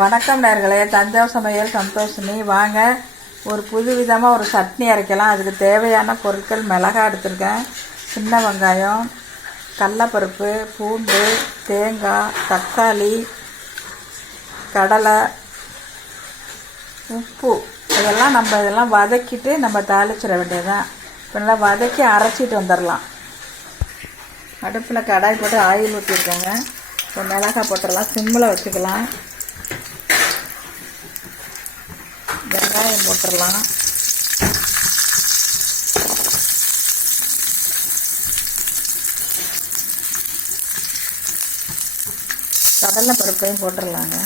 வணக்கம் நேர்களே, தஞ்சாவூர் சமையல் சந்தோஷினி. வாங்க ஒரு புது விதமாக ஒரு சட்னி அரைக்கலாம். அதுக்கு தேவையான பொருட்கள்: மிளகாய் எடுத்துருக்கேன், சின்ன வெங்காயம், கடலைப்பருப்பு, பூண்டு, தேங்காய், தக்காளி, கடலை, உப்பு. இதெல்லாம் வதக்கிட்டு நம்ம தாளிச்சிட வேண்டியதுதான். இப்போல்லாம் வதக்கி அரைச்சிட்டு வந்துடலாம். அடுப்பில் கடாய் போட்டு ஆயில் ஊற்றிருக்கேங்க. இப்போ மிளகாய் போட்டுடலாம். சிம்மில் வச்சுக்கலாம். வெங்காயம் போட்டுடலாம். கடலை பருப்பையும் போட்டுடலாங்க.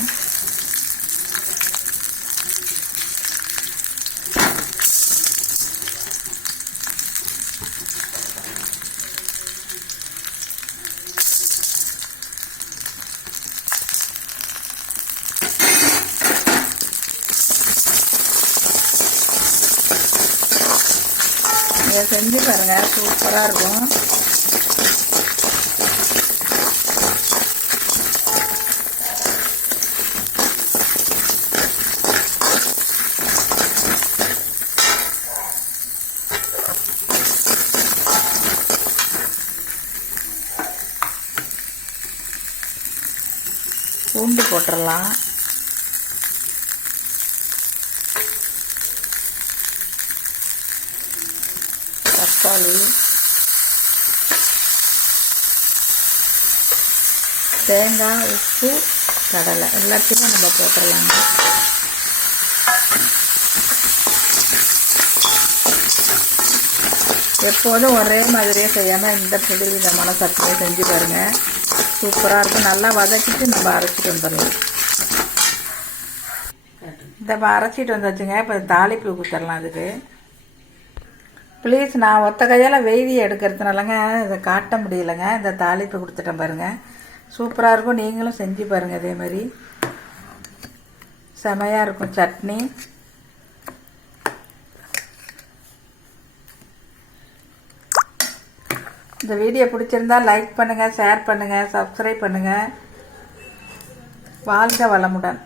இதை செஞ்சு பாருங்கள், சூப்பராக இருக்கும். பூண்டு போட்டுடலாம். தக்காளி, தேங்காய், உப்பு, கடலை எல்லாத்தையுமே நம்ம போட்டுடலாங்க. எப்போதும் ஒரே மாதிரியே செய்யாமல் இந்த புது விதமான சட்னியை செஞ்சு பாருங்கள், சூப்பராக இருக்கும். நல்லா வதக்கிட்டு நம்ம அரைச்சிட்டு வந்துடலாம். இந்த அரைச்சிட்டு வந்தாச்சுங்க. இப்போ தாளிப்பு ஊற்றிடலாம். அதுக்கு ப்ளீஸ், நான் ஒத்த கையால் வெய்தியை எடுக்கிறதுனாலங்க இதை காட்ட முடியலைங்க. இந்த தாளிப்பு கொடுத்துட்டேன் பாருங்கள், சூப்பராக இருக்கும். நீங்களும் செஞ்சு பாருங்கள். இதே மாதிரி செமையாக இருக்கும் சட்னி. இந்த வீடியோ பிடிச்சிருந்தா லைக் பண்ணுங்கள், ஷேர் பண்ணுங்கள், சப்ஸ்கிரைப் பண்ணுங்கள். வாழ்க வளமுடன்.